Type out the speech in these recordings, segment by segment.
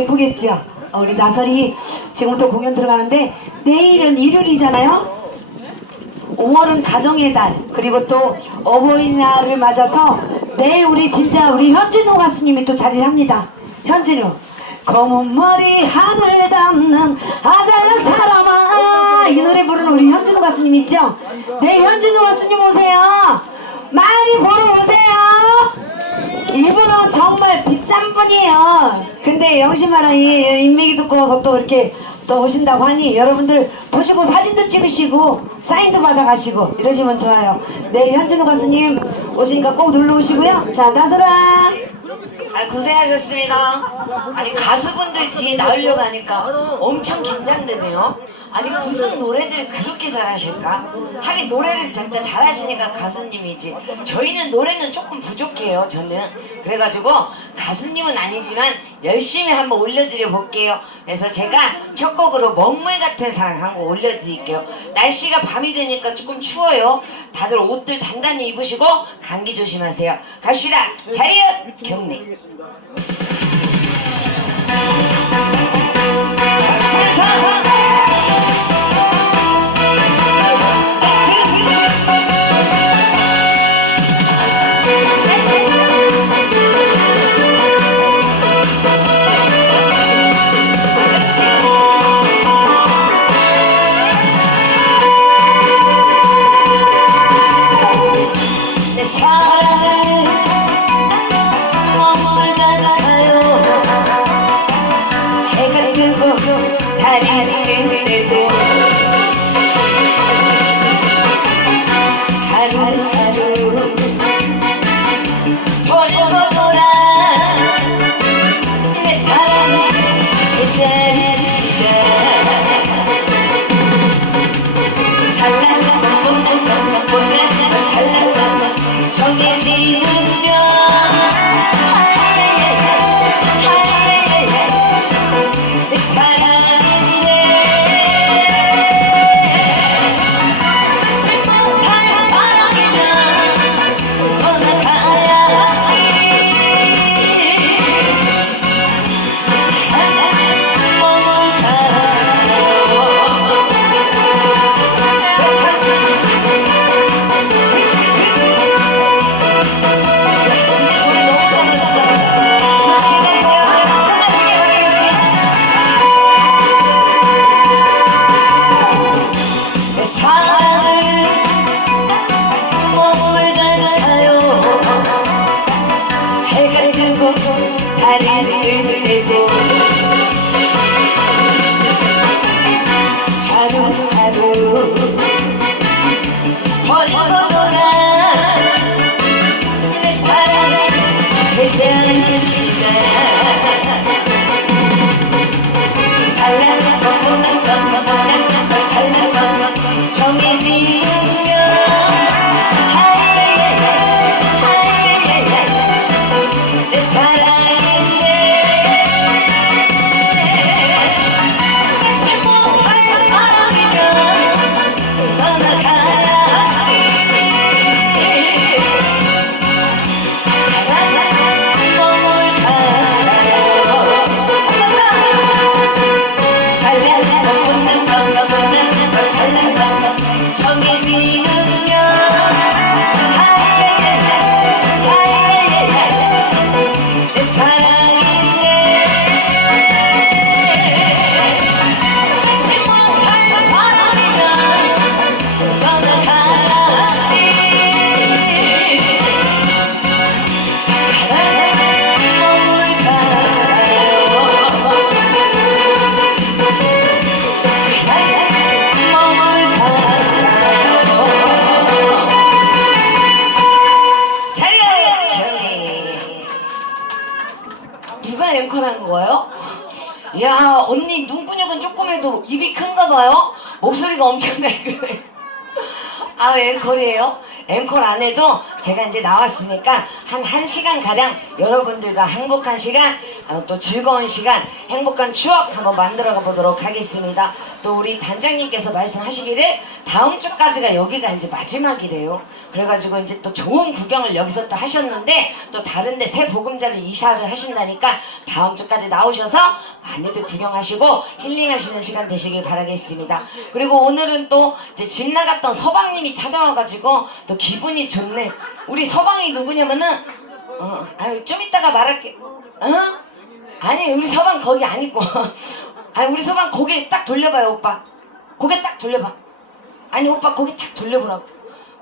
예쁘겠죠? 어, 우리 나설이 지금부터 공연 들어가는데 내일은 일요일이잖아요. 5월은 가정의 달 그리고 또 어버이날을 맞아서 내일 우리 진짜 우리 현진호 가수님이 또 자리를 합니다. 현진호 검은 머리 하늘 담는 아잘난 사람아 이 노래 부르는 우리 현진호 가수님 있죠? 네 현진호 가수님 오세요. 많이 보러 오세요. 이분은 정말 비싼 분이에요. 근데 영심아랑 이 인맥이 두꺼워서 또 이렇게 또 오신다고 하니 여러분들 보시고 사진도 찍으시고 사인도 받아가시고 이러시면 좋아요. 네, 현진우 가수님 오시니까 꼭 놀러 오시고요. 자, 나서라. 아 고생하셨습니다. 아니 가수분들 뒤에 나오려고 하니까 엄청 긴장되네요. 아니 무슨 노래들 그렇게 잘하실까? 하긴 노래를 진짜 잘하시니까 가수님이지. 저희는 노래는 조금 부족해요. 저는 그래가지고 가수님은 아니지만 열심히 한번 올려드려 볼게요. 그래서 제가 첫 곡으로 먹물 같은 사랑 한 곡 올려드릴게요. 날씨가 밤이 되니까 조금 추워요. 다들 옷들 단단히 입으시고 감기 조심하세요. 갑시다. 자리요 경례. 내 앵콜이에요? 앵콜 안 해도 제가 이제 나왔으니까 한 1시간 가량 여러분들과 행복한 시간 어, 또 즐거운 시간 행복한 추억 한번 만들어 보도록 하겠습니다. 또 우리 단장님께서 말씀하시기를 다음 주까지가 여기가 이제 마지막이래요. 그래가지고 이제 또 좋은 구경을 여기서 또 하셨는데 또 다른데 새 보금자리 이사를 하신다니까 다음 주까지 나오셔서 많이들 구경하시고 힐링하시는 시간 되시길 바라겠습니다. 그리고 오늘은 또 이제 집 나갔던 서방님이 찾아와가지고 또 기분이 좋네. 우리 서방이 누구냐면은 어, 아유 좀 이따가 말할게. 어? 아니 우리 서방 거기 아니고. 아니 우리 서방 고개 딱 돌려봐요 오빠. 고개 딱 돌려봐. 아니 오빠 고개 딱 돌려보라고.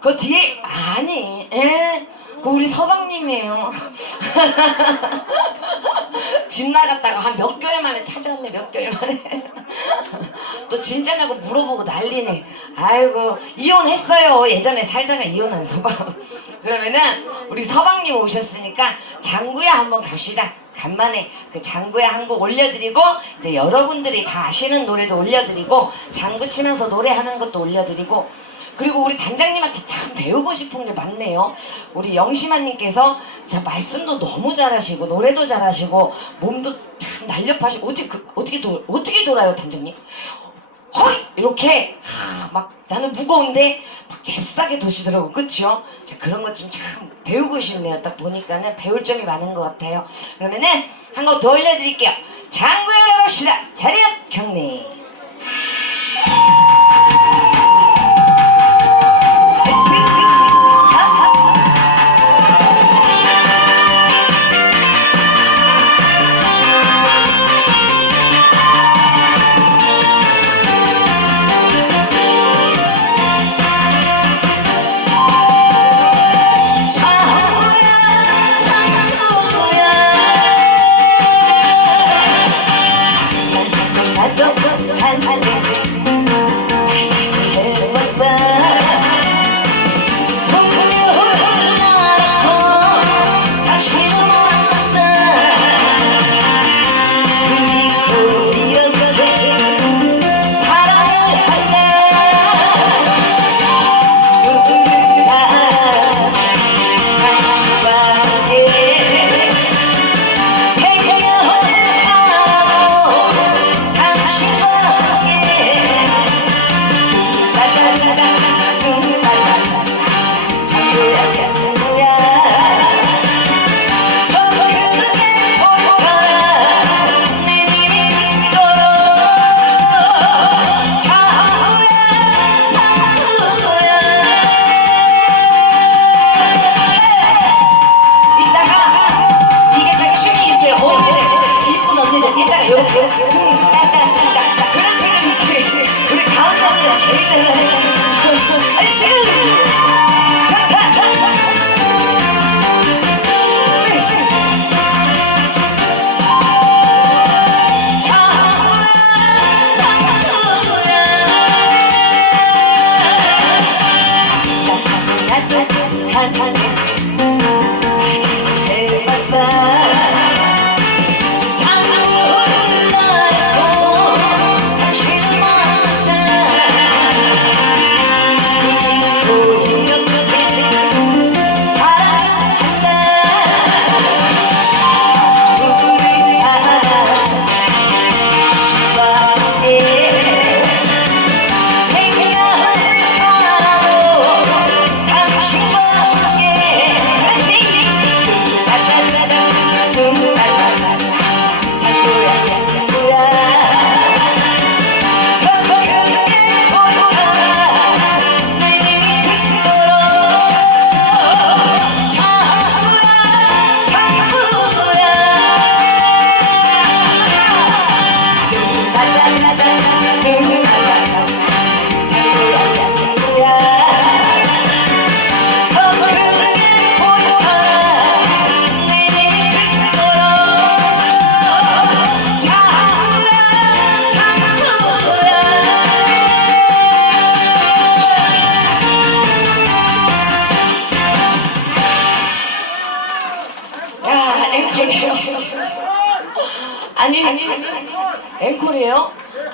그 뒤에 아니 에? 그 우리 서방님이에요. 집 나갔다가 한 몇 개월 만에 찾아왔네 몇 개월 만에. 또 진짜냐고 물어보고 난리네. 아이고 이혼했어요. 예전에 살다가 이혼한 서방. 그러면은 우리 서방님 오셨으니까 장구야 한번 갑시다. 간만에 그 장구에 한곡 올려드리고 이제 여러분들이 다 아시는 노래도 올려드리고 장구 치면서 노래하는 것도 올려드리고 그리고 우리 단장님한테 참 배우고 싶은 게 많네요. 우리 영심아님께서 자 말씀도 너무 잘하시고 노래도 잘하시고 몸도 참 날렵하시고 어떻게 그- 어떻게 도, 어떻게 돌아요 단장님? 허이! 이렇게 하, 막 나는 무거운데 막 잽싸게 도시더라고. 그치요? 자 그런 것 좀 참 배우고 싶네요. 딱 보니까는 배울 점이 많은 것 같아요. 그러면은 한 곡 더 올려드릴게요. 장구에 나갑시다. 자리야 경례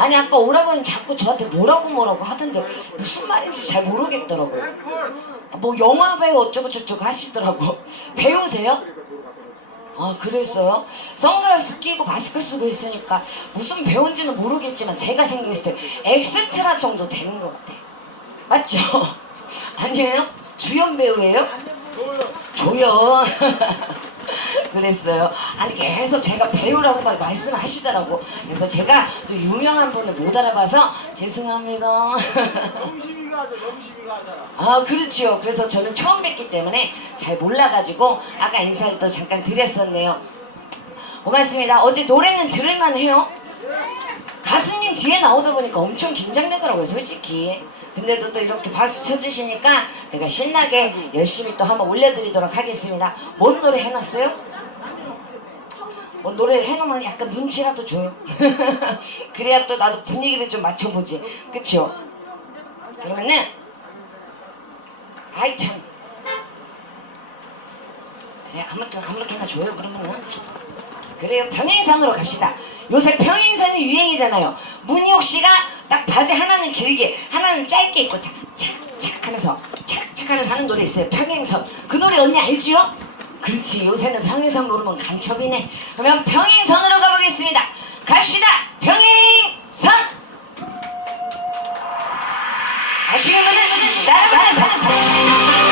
아니, 아까 오라버니 자꾸 저한테 뭐라고 뭐라고 하던데 무슨 말인지 잘 모르겠더라고요. 뭐 영화 배우 어쩌고 저쩌고 하시더라고. 배우세요? 아 그랬어요? 선글라스 끼고 마스크 쓰고 있으니까 무슨 배우인지는 모르겠지만 제가 생각했을 때 엑스트라 정도 되는 것 같아. 맞죠? 아니에요? 주연 배우예요? 조연. 그랬어요. 아니 계속 제가 배우라고 막 말씀하시더라고. 그래서 제가 또 유명한 분을 못 알아봐서 죄송합니다. 영심이가 하자, 영심이가 하잖아. 아 그렇지요. 그래서 저는 처음 뵙기 때문에 잘 몰라가지고 아까 인사를 또 잠깐 드렸었네요. 고맙습니다. 어제 노래는 들을만 해요. 가수님 뒤에 나오다 보니까 엄청 긴장되더라고요, 솔직히. 근데도 또 이렇게 박수 쳐주시니까 제가 신나게 열심히 또 한번 올려드리도록 하겠습니다. 뭔 노래 해놨어요? 뭐 노래를 해놓으면 약간 눈치라도 줘요. 그래야 또 나도 분위기를 좀 맞춰보지. 그쵸? 그러면은 아이 참 그래 아무튼 아무렇게나 줘요 그러면은 그래요? 평행선으로 갑시다. 요새 평행선이 유행이잖아요. 문희옥 씨가 딱 바지 하나는 길게 하나는 짧게 입고 착착착 하면서 착착 하면서 하는 노래 있어요. 평행선 그 노래 언니 알지요? 그렇지. 요새는 평행선 모르면 간첩이네. 그러면 평행선으로 가보겠습니다. 갑시다. 평행선 아시는 분은 따라가서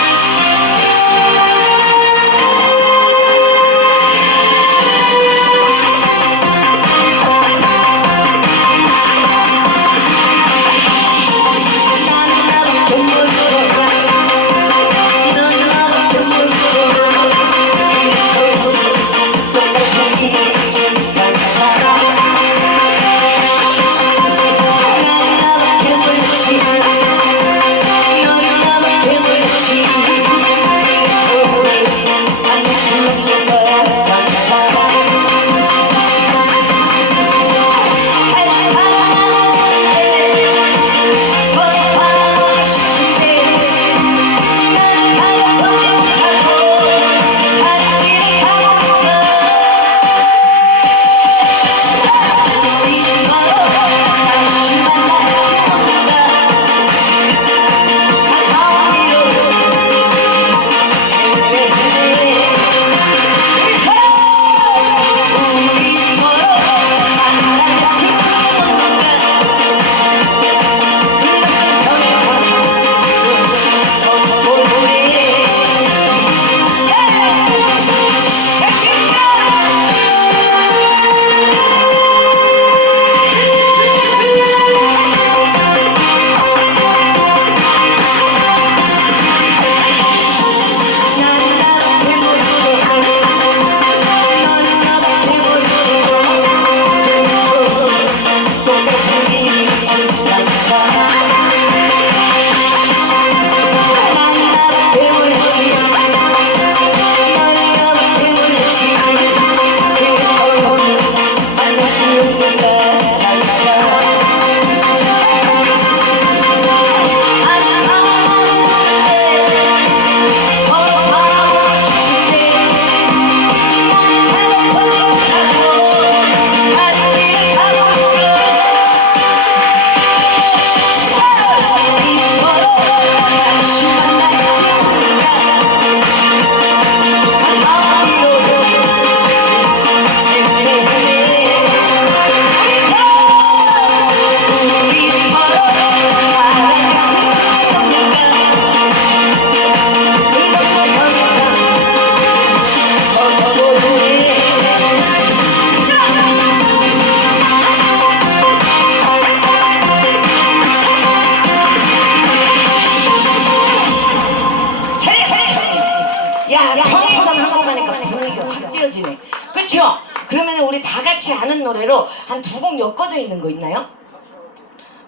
곡 엮어져 있는 거 있나요?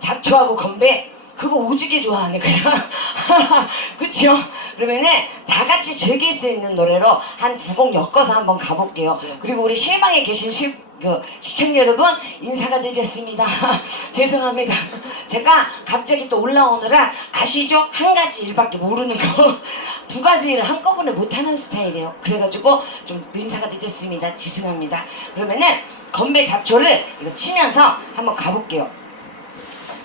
잡초하고 건배? 그거 오지게 좋아하네 그냥. 그쵸? 그러면은 다 같이 즐길 수 있는 노래로 한 두 곡 엮어서 한번 가볼게요. 그리고 우리 실망에 계신 실, 그 시청자 여러분 인사가 늦었습니다. 죄송합니다. 제가 갑자기 또 올라오느라 아시죠? 한 가지 일밖에 모르는 거. 두 가지 일을 한꺼번에 못하는 스타일이에요. 그래가지고 좀 인사가 늦었습니다. 죄송합니다. 그러면은 건배 잡초를 이거 치면서 한번 가볼게요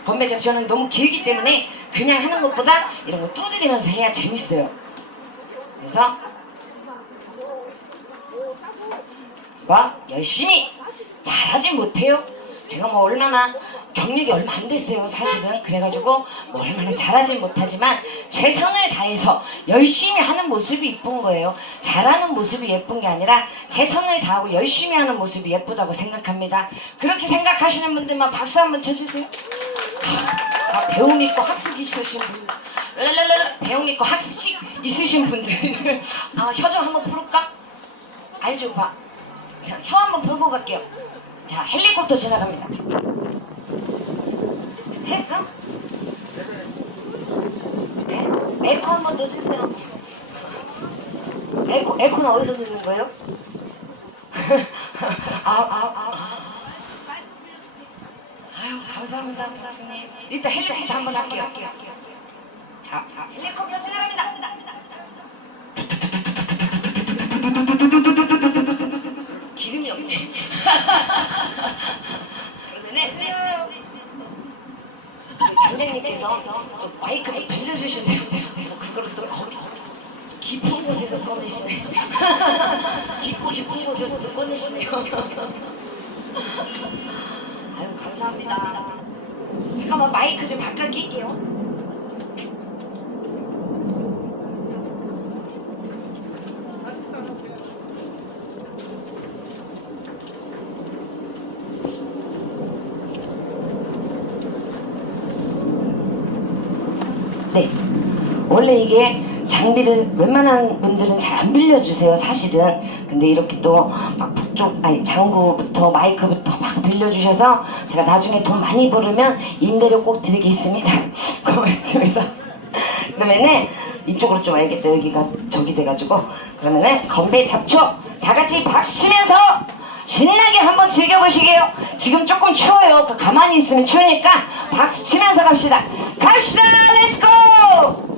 건배 잡초는 너무 길기 때문에 그냥 하는 것보다 이런 거 두드리면서 해야 재밌어요. 그래서 와 열심히 잘하진 못해요. 제가 뭐 얼마나 경력이 얼마 안 됐어요 사실은. 그래가지고 뭐 얼마나 잘하진 못하지만 최선을 다해서 열심히 하는 모습이 이쁜 거예요. 잘하는 모습이 예쁜 게 아니라 최선을 다하고 열심히 하는 모습이 예쁘다고 생각합니다. 그렇게 생각하시는 분들만 박수 한번 쳐주세요. 아, 배움 있고 학습 있으신 분들 배움 있고 학습 있으신 분들. 아, 혀 좀 한번 풀을까? 알죠 봐. 혀 한번 풀고 갈게요 자 헬리콥터 지나갑니다. 했어? 네? 에코 한번 더 주세요. 에코, 에코는 어디서 듣는 거예요? 아우 아우 아우 아유 감사합니다 선생님. 일단 헬리콥터 한번 할게요. 자, 자. 헬리콥터 지나갑니다 기름이 없네. 그러면은 단장님께서 마이크를 빌려주시네요. 그걸 또 거기 깊은 곳에서 꺼내시네. 깊고 깊은 곳에서 또 꺼내시네요. 아유 감사합니다. 잠깐만 마이크 좀 바꿔 낄게요 원래 이게 장비를 웬만한 분들은 잘 안 빌려주세요, 사실은. 근데 이렇게 또 막 북쪽, 아니, 장구부터 마이크부터 막 빌려주셔서 제가 나중에 돈 많이 벌으면 임대료 꼭 드리겠습니다. 고맙습니다. 그러면은 이쪽으로 좀 와야겠다. 여기가 저기 돼가지고. 그러면은 건배 잡초 다 같이 박수 치면서 신나게 한번 즐겨보시게요. 지금 조금 추워요. 그 가만히 있으면 추우니까 박수 치면서 갑시다. 갑시다. 렛츠고!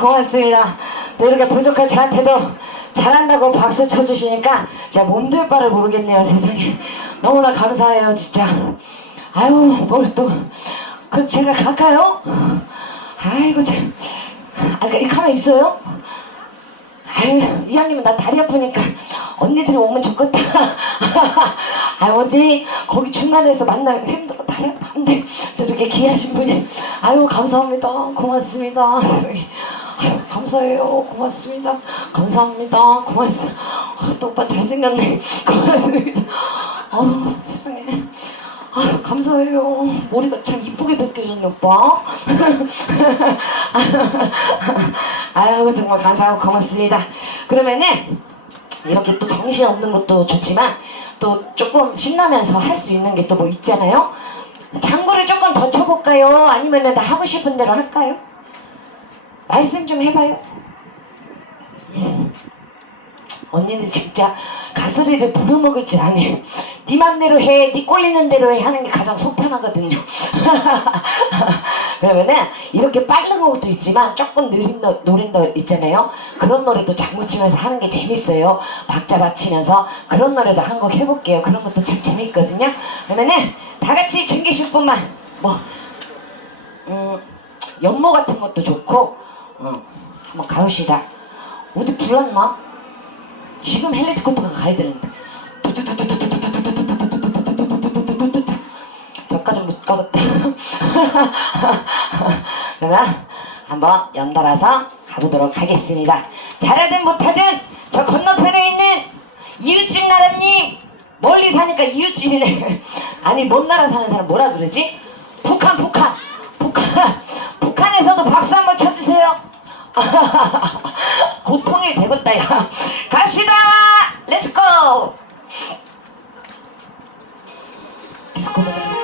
고맙습니다. 또 이렇게 부족한 저한테도 잘한다고 박수 쳐주시니까 제가 몸둘 바를 모르겠네요, 세상에. 너무나 감사해요, 진짜. 아유, 뭘 또. 그 제가 갈까요? 아이고, 참. 아, 이 가만 있어요? 아유, 이왕이면 나 다리 아프니까 언니들이 오면 좋겠다. 아, 언니, 거기 중간에서 만나기 힘들어. 다리 아팠는데, 또 이렇게 귀하신 분이. 아유, 감사합니다. 고맙습니다. 세상에. 감사해요. 고맙습니다. 감사합니다. 고맙습니다. 아, 또 오빠 잘생겼네. 고맙습니다. 아유, 세상에. 아 감사해요. 머리가 참 이쁘게 벗겨졌네, 오빠. 아유, 정말 감사하고 고맙습니다. 그러면은, 이렇게 또 정신 없는 것도 좋지만, 또 조금 신나면서 할 수 있는 게 또 뭐 있잖아요? 장구를 조금 더 쳐볼까요? 아니면은 나 하고 싶은 대로 할까요? 말씀 좀 해봐요. 음. 언니는 진짜 가스리를 부려먹을 줄 아네. 네 맘대로 해, 네 꼴리는 대로 해 하는 게 가장 속 편하거든요. 그러면은 이렇게 빠른 것도 있지만 조금 느린 노, 노래도 있잖아요. 그런 노래도 장구 치면서 하는 게 재밌어요. 박자 맞추면서 그런 노래도 한 곡 해볼게요. 그런 것도 참 재밌거든요. 그러면은 다 같이 즐기실 분만 뭐 음, 연모 같은 것도 좋고 음, 한번 가봅시다. 어디 불났나? 지금 헬리코프터가 가야 되는데. 저까지 못 가겠다 그러면 한번 연달아서 가보도록 하겠습니다. 잘하든 못하든 저 건너편에 있는 이웃집 나라님 멀리 사니까 이웃집이네. 아니 먼 나라 사는 사람 뭐라 그러지? 북한 북한. 북한. 북한에서도 박수 한번 쳐주세요 고통이 되겠다 야 갑시다! 렛츠고 지수요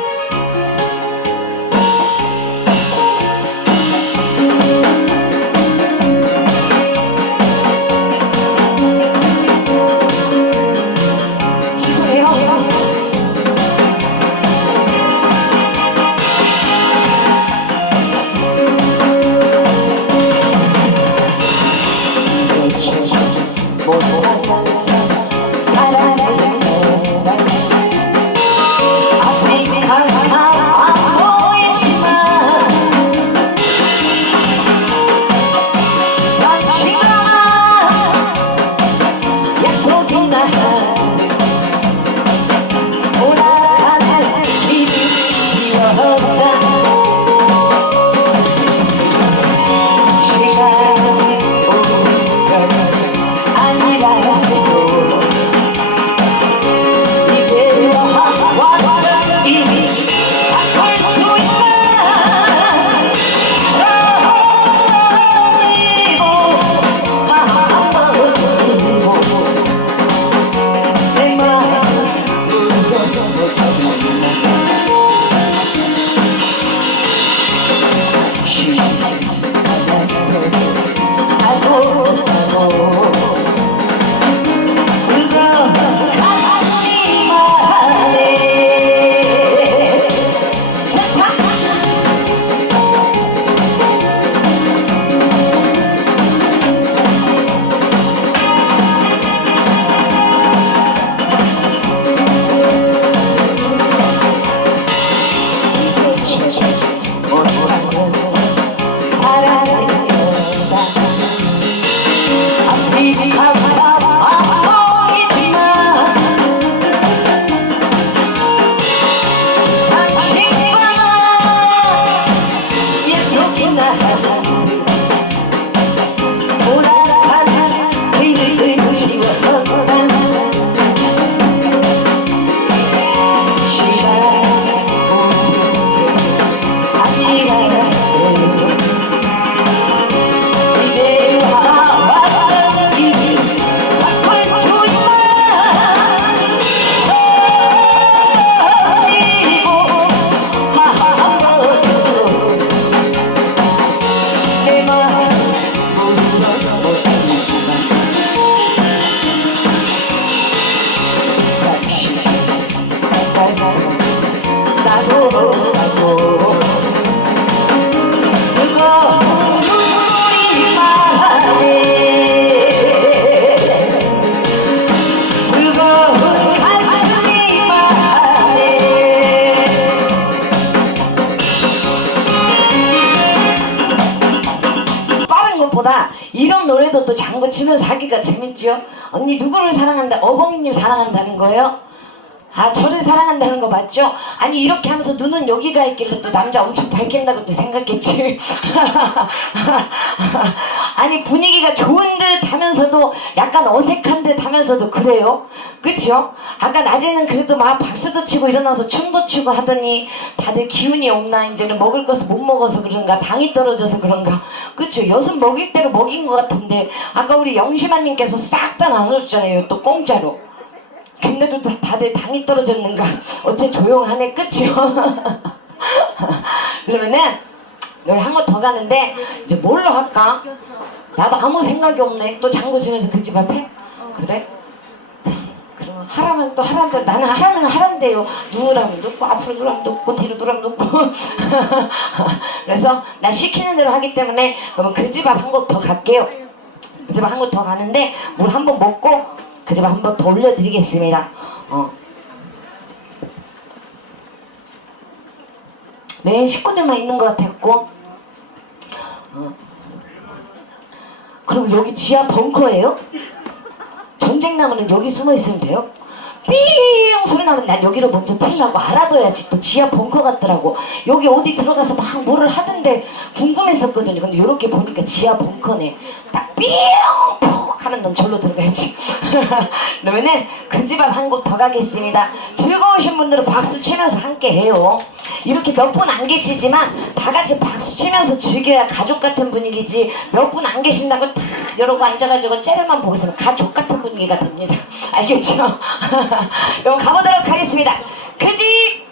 재밌죠? 언니 누구를 사랑한다? 어벙이님 사랑한다는 거예요? 아 저를 사랑한다는 거 맞죠? 아니 이렇게 하면서 눈은 여기가 있길래 또 남자 엄청 밝힌다고 또 생각했지 아니 분위기가 좋은 듯 하면서도 약간 어색한 듯 하면서도 그래요 그쵸? 아까 낮에는 그래도 막 박수도 치고 일어나서 춤도 추고 하더니 다들 기운이 없나 이제는 먹을 것을 못 먹어서 그런가 당이 떨어져서 그런가 그쵸? 엿은 먹일 대로 먹인 것 같은데 아까 우리 영심아님께서 싹 다 나눠줬잖아요 또 공짜로 근데도 다- 다들 당이 떨어졌는가 어째 조용하네 끝이요 그러면은 널한거더 가는데 이제 뭘로 할까? 나도 아무 생각이 없네 또 장구 치면서 그 집 앞에? 그래? 그러면 하라면 또 하라는 대로 나는 하라면 하란대요 누우라면 눕고 앞으로 누우라면 눕고 뒤로 누우라면 눕고 그래서 나 시키는 대로 하기 때문에 그러면 그 집 앞한곡더 갈게요 그집한곳 더 가는데 물 한 번 먹고 그집한번 더 올려드리겠습니다. 어. 맨 식구들만 있는 것 같았고 어. 그리고 여기 지하 벙커예요? 전쟁 나면은 여기 숨어 있으면 돼요? 삐용 소리 나면 난 여기를 먼저 틀라고 알아둬야지 또 지하 벙커 같더라고 여기 어디 들어가서 막 뭐를 하던데 궁금했었거든요 근데 이렇게 보니까 지하 벙커네 딱 삐용 푹 하면 넌 절로 들어가야지. 그러면은 그집앞한곡더 가겠습니다. 즐거우신 분들은 박수 치면서 함께 해요. 이렇게 몇 분 안 계시지만 다 같이 박수 치면서 즐겨야 가족 같은 분위기지. 몇 분 안 계신다고 탁 이러고 앉아가지고 째려만 보고 있으면 가족 같은 분위기가 됩니다. 알겠죠? 그럼 가보도록 하겠습니다. 그 집